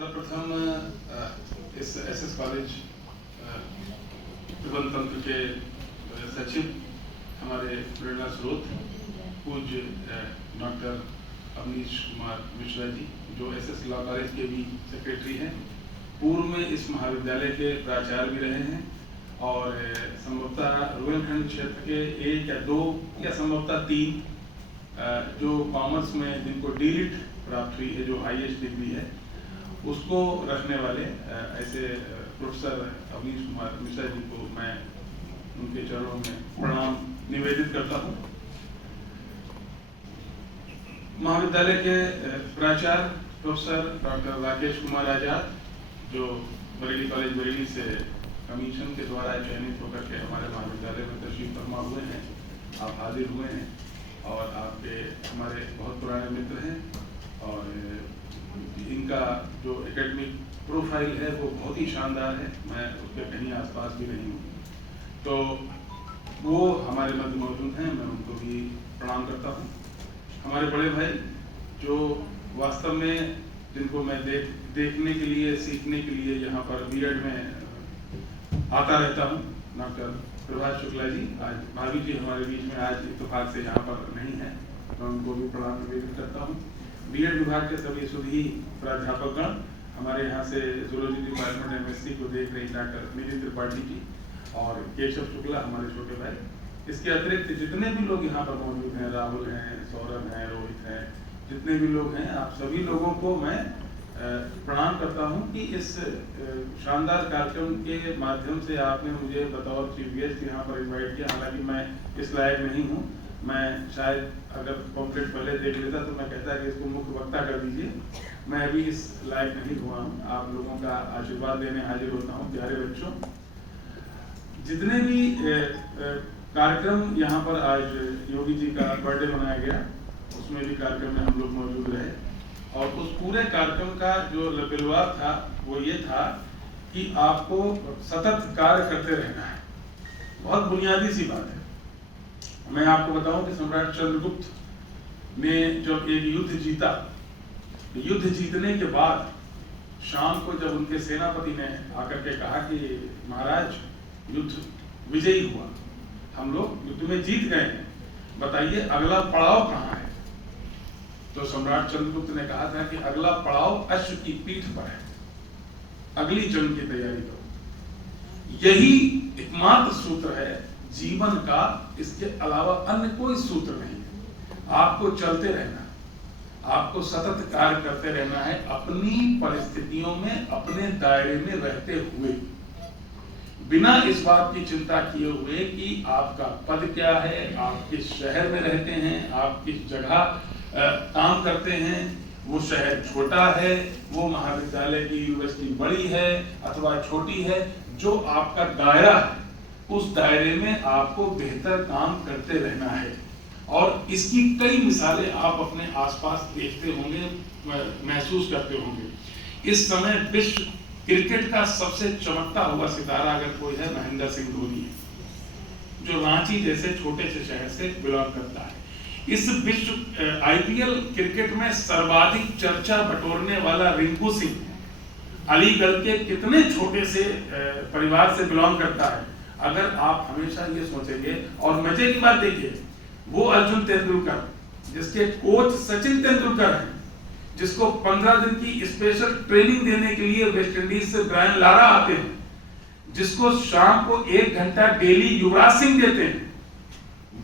सर्वप्रथम इस SS college प्रबंध तंत्र के सचिव हमारे प्रेरणा स्रोत पूज्य डॉक्टर अवनीश कुमार मिश्रा जी, जो एसएस लॉ कॉलेज के भी सेक्रेटरी हैं, पूर्व में इस महाविद्यालय के प्राचार्य भी रहे हैं और संभवतः रुहेलखंड क्षेत्र के 1 या 2 या संभवतः 3 जो कॉमर्स में जिनको डीलिट प्राप्त हुई है, जो हाईएस्ट डिग्री है, उसको रखने वाले ऐसे प्रोफेसर अवनीश कुमार मिश्रा जी को मैं उनके चरणों में प्रणाम निवेदित करता हूँ। महाविद्यालय के प्राचार्य प्रोफेसर डॉक्टर राकेश कुमार आजाद, जो बरेली कॉलेज बरेली से कमीशन के द्वारा चयनित होकर के हमारे महाविद्यालय में तशरीफ फरमा हुए हैं, आप हाजिर हुए हैं और आपके हमारे बहुत पुराने मित्र हैं और इनका जो एकेडमिक प्रोफाइल है वो बहुत ही शानदार है। मैं उसके कहीं आसपास भी नहीं हूँ, तो वो हमारे मध्य मौजूद हैं, मैं उनको भी प्रणाम करता हूँ। हमारे बड़े भाई जो वास्तव में जिनको मैं देखने के लिए, सीखने के लिए यहाँ पर बीएड में आता रहता हूँ, डॉक्टर प्रभात शुक्ला जी, आज भाभी जी हमारे बीच में आज इत्तेफाक से यहाँ पर नहीं है, मैं उनको भी प्रणाम निवेदित करता हूँ। बीएड विभाग के सभी सुधी प्राध्यापकगण, हमारे यहाँ से जूलॉजी डिपार्टमेंट एमएससी को देख रही डॉक्टर मिलिंद त्रिपाठी जी और केशव शुक्ला हमारे छोटे भाई, इसके अतिरिक्त जितने भी लोग यहाँ पर मौजूद हैं, राहुल हैं, सौरभ हैं, रोहित हैं, जितने भी लोग हैं, आप सभी लोगों को मैं प्रणाम करता हूँ कि इस शानदार कार्यक्रम के माध्यम से आपने मुझे बतौर चीफ गेस्ट यहाँ पर इन्वाइट किया। हालांकि मैं इस लायक नहीं हूँ, मैं शायद अगर पॉम्पलेट पहले देख लेता तो मैं कहता कि इसको मुख्य वक्ता कर दीजिए, मैं अभी इस लायक नहीं हुआ हूँ। आप लोगों का आशीर्वाद देने हाजिर होता हूँ। प्यारे बच्चों, जितने भी कार्यक्रम यहाँ पर आज योगी जी का बर्थडे मनाया गया, उसमें भी कार्यक्रम में हम लोग मौजूद रहे और उस पूरे कार्यक्रम का जो लबेलवाब था वो ये था कि आपको सतत कार्य करते रहना है। बहुत बुनियादी सी बात है। मैं आपको बताऊं कि सम्राट चंद्रगुप्त ने जब एक युद्ध जीता, युद्ध जीतने के बाद शाम को जब उनके सेनापति ने आकर के कहा कि महाराज युद्ध विजयी हुआ, हम लोग युद्ध में जीत गए हैं, बताइए अगला पड़ाव कहाँ है? तो सम्राट चंद्रगुप्त ने कहा था कि अगला पड़ाव अश्व की पीठ पर है, अगली जंग की तैयारी करो। यही एकमात्र सूत्र है जीवन का, इसके अलावा अन्य कोई सूत्र नहीं है। आपको चलते रहना, आपको सतत कार्य करते रहना है, अपनी परिस्थितियों में, अपने दायरे में रहते हुए, बिना इस बात की चिंता किए हुए कि आपका पद क्या है, आप किस शहर में रहते हैं, आप किस जगह काम करते हैं, वो शहर छोटा है, वो महाविद्यालय की यूनिवर्सिटी बड़ी है अथवा छोटी है, जो आपका दायरा है उस दायरे में आपको बेहतर काम करते रहना है। और इसकी कई मिसालें आप अपने आसपास देखते होंगे, महसूस करते होंगे। इस समय विश्व क्रिकेट का सबसे चमकता हुआ सितारा अगर कोई है, महेंद्र सिंह धोनी है, जो रांची जैसे छोटे से शहर से बिलोंग करता है। इस विश्व आईपीएल क्रिकेट में सर्वाधिक चर्चा बटोरने वाला रिंकू सिंह अलीगढ़ के कितने छोटे से परिवार से बिलोंग करता है। अगर आप हमेशा ये सोचेंगे, और मजे की बात देखिए, वो अर्जुन तेंदुलकर जिसके कोच सचिन तेंदुलकर हैं, जिसको 15 दिन की स्पेशल ट्रेनिंग देने के लिए वेस्ट इंडीज से ब्रायन लारा आते हैं, जिसको शाम को 1 घंटा डेली युवराज सिंह देते हैं,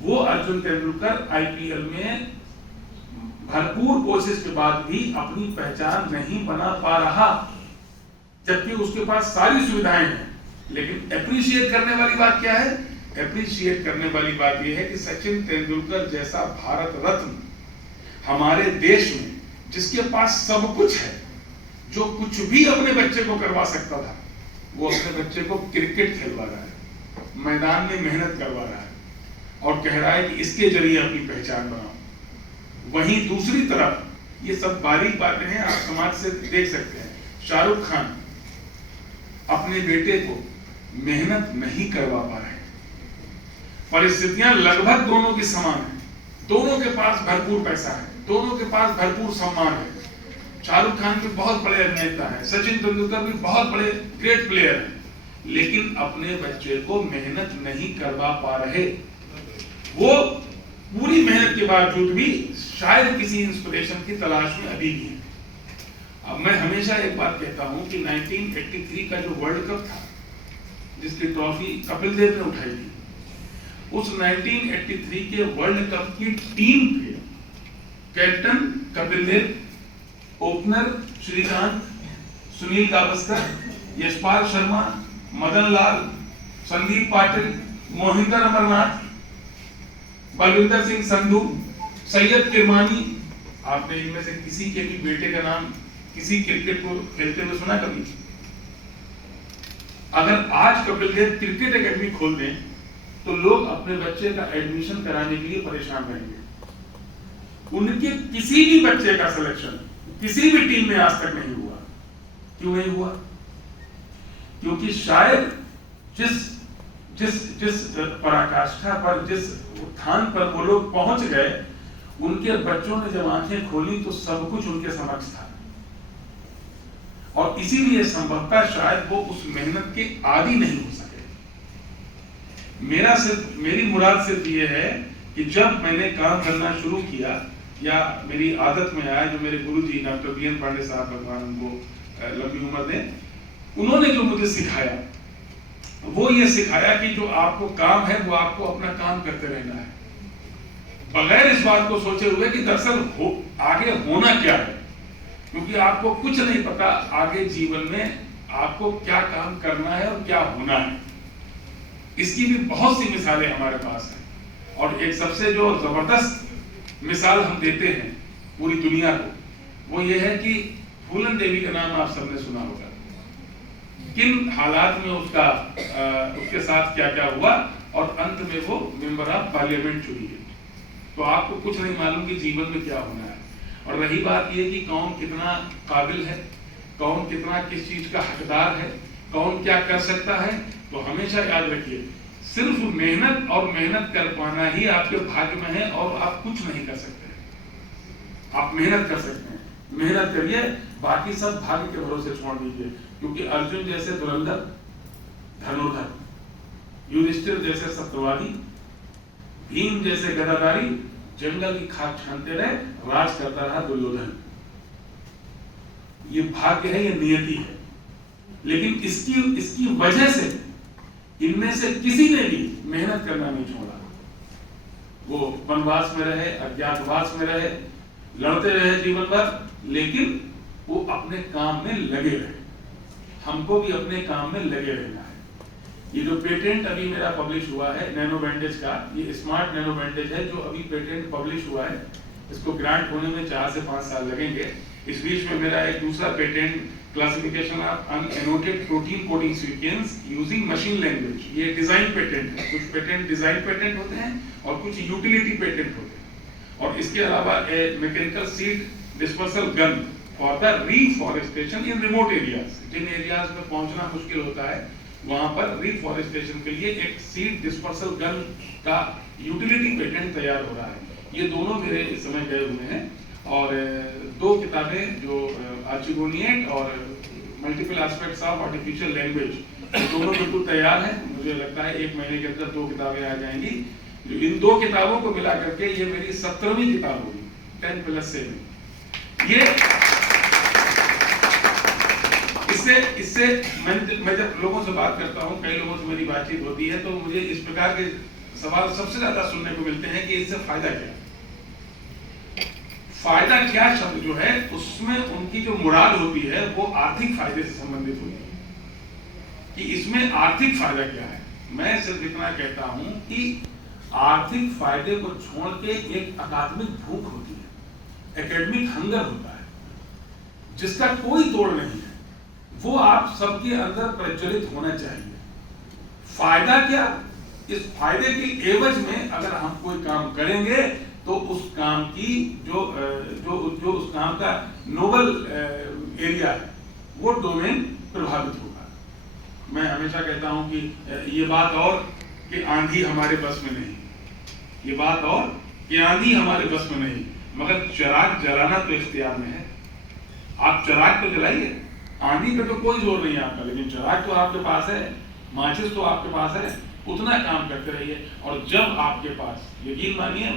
वो अर्जुन तेंदुलकर आईपीएल में भरपूर कोशिश के बाद भी अपनी पहचान नहीं बना पा रहा, जबकि उसके पास सारी सुविधाएं हैं। लेकिन एप्रिशिएट करने वाली बात क्या है? एप्रिशिएट करने वाली बात यह है कि सचिन तेंदुलकर जैसा भारत रत्न हमारे देश में, जिसके पास सब कुछ है, जो कुछ भी अपने बच्चे को करवा सकता था, वो अपने बच्चे को क्रिकेट खेलवा रहा है, मैदान में मेहनत करवा रहा है और कह रहा है कि इसके जरिए अपनी पहचान बनाओ। वहीं दूसरी तरफ ये सब बारीक बातें हैं, आप समाज से देख सकते हैं। शाहरुख खान अपने बेटे को मेहनत नहीं करवा पा रहे, परिस्थितियां लगभग दोनों की समान है, दोनों के पास भरपूर पैसा है, दोनों के पास भरपूर सम्मान है, शाहरुख खान भी बहुत बड़े अभिनेता हैं, सचिन तेंदुलकर भी बहुत बड़े ग्रेट प्लेयर हैं, लेकिन अपने बच्चे को मेहनत नहीं करवा पा रहे। वो पूरी मेहनत के बावजूद भी शायद किसी इंस्पिरेशन की तलाश में अभी भी है। अब मैं हमेशा एक बात कहता हूं कि 1983 का जो वर्ल्ड कप था, जिसकी ट्रॉफी कपिल देव ने उठाई थी, उस 1983 के वर्ल्ड कप की टीम के कैप्टन कपिल देव, ओपनर श्रीकांत, सुनील गावस्कर, यशपाल शर्मा, मदन लाल, संदीप पाटिल, मोहिंदर अमरनाथ, बलविंदर सिंह संधू, सैयद किरमानी, आपने इनमें से किसी के भी बेटे का नाम किसी क्रिकेट को खेलते हुए सुना कभी? अगर आज कपिल देव क्रिकेट एकेडमी खोल दें तो लोग अपने बच्चे का एडमिशन कराने के लिए परेशान रहेंगे। उनके किसी भी बच्चे का सिलेक्शन किसी भी टीम में आज तक नहीं हुआ। क्यों नहीं हुआ? क्योंकि शायद जिस पराकाष्ठा पर, जिस उत्थान पर वो लोग पहुंच गए, उनके बच्चों ने जब आंखें खोली तो सब कुछ उनके समक्ष था, और इसीलिए संभवतः शायद वो उस मेहनत के आदी नहीं हो सके। मेरी मुराद सिर्फ ये है कि जब मैंने काम करना शुरू किया, या मेरी आदत में आया, जो मेरे गुरुजी डॉक्टर बी एन पांडे साहब, भगवान उनको लंबी उम्र दें, उन्होंने जो मुझे सिखाया वो ये सिखाया कि जो आपको काम है वो आपको अपना काम करते रहना है, बगैर इस बात को सोचे हुए कि दरअसल आगे होना क्या है, क्योंकि आपको कुछ नहीं पता आगे जीवन में आपको क्या काम करना है और क्या होना है। इसकी भी बहुत सी मिसालें हमारे पास हैं, और एक सबसे जो जबरदस्त मिसाल हम देते हैं पूरी दुनिया को, वो ये है कि फूलन देवी का नाम आप सबने सुना होगा। किन हालात में उसके साथ क्या क्या हुआ, और अंत में वो मेंबर ऑफ पार्लियामेंट चुनी गई। तो आपको कुछ नहीं मालूम कि जीवन में क्या होना है। और रही बात ये कि कौन कितना काबिल है, कौन कितना किस चीज का हकदार है, कौन क्या कर सकता है, तो हमेशा याद रखिए, सिर्फ मेहनत और मेहनत कर पाना ही आपके भाग्य में है, और आप कुछ नहीं कर सकते। आप मेहनत कर सकते हैं, मेहनत करिए, बाकी सब भाग्य के भरोसे छोड़ दीजिए। क्योंकि अर्जुन जैसे धुरंधर धनुर्धर, युधिष्ठिर जैसे सत्यवादी, भीम जैसे गदाधारी जंगल की खाक छानते रहे, राज करता रहा दुर्योधन। ये भाग्य है, ये नियति है। लेकिन इसकी वजह से इनमें से किसी ने भी मेहनत करना नहीं छोड़ा। वो वनवास में रहे, अज्ञातवास में रहे, लड़ते रहे जीवन भर, लेकिन वो अपने काम में लगे रहे। हमको भी अपने काम में लगे रहना है। ये जो पेटेंट अभी मेरा पब्लिश हुआ है नैनो बैंडेज का, ये स्मार्ट नैनो बैंडेज है जो अभी पेटेंट पब्लिश हुआ है। इसको ग्रांट होने में 4 से 5 साल लगेंगे। इस बीच में मेरा एक दूसरा patent, classification of unannotated protein coding sequence using machine language, ये डिजाइन पेटेंट है। कुछ पेटेंट डिजाइन पेटेंट होते हैं और कुछ यूटिलिटी पेटेंट होते हैं। और इसके अलावा mechanical seed dispersal gun for the reforestation in remote areas, जिन एरियाज में पहुंचना मुश्किल होता है वहां पर रीफॉरेस्टेशन के लिए एक सीड डिस्पर्सल गन का यूटिलिटी पेटेंट तैयार हो रहा है। ये दोनों मेरे इस समय गए हुए हैं। और 2 किताबें जो आर्चिगोनिएट और multiple aspects of artificial language, दोनों बिल्कुल तैयार हैं। मुझे लगता है 1 महीने के अंदर 2 किताबें आ जाएंगी। इन 2 किताबों को मिला करके ये मेरी 17वीं किताब होगी, 10+7। ये इससे मैं जब लोगों से बात करता हूँ, कई लोगों से मेरी बातचीत होती है, तो मुझे इस प्रकार के सवाल सबसे ज्यादा सुनने को मिलते हैं कि इससे फायदा क्या? फायदा क्या शब्द जो है उसमें उनकी जो मुराद होती है वो आर्थिक फायदे से संबंधित होती है कि इसमें आर्थिक फायदा क्या है। मैं सिर्फ इतना कहता हूं कि आर्थिक फायदे को छोड़ के एक अकादमिक भूख होती है, एकेडमिक हंगर होता है, जिसका कोई तोड़ नहीं है। वो आप सबके अंदर प्रज्वलित होना चाहिए। फायदा क्या? इस फायदे की एवज में अगर हम कोई काम करेंगे तो उस काम की जो उस काम का नोबल एरिया है वो डोमेन प्रभावित होगा। मैं हमेशा कहता हूं कि ये बात और कि आंधी हमारे बस में नहीं, ये बात और कि आंधी हमारे बस में नहीं, मगर चिराग जलाना तो इख्तियार में है। आप चिराग तो जलाइए, आंधी पे तो कोई जोर नहीं है आपका, लेकिन चिराग तो आपके पास है, माचिस तो आपके पास है, उतना काम करते रहिए। और जब आपके पास, यकीन मानिए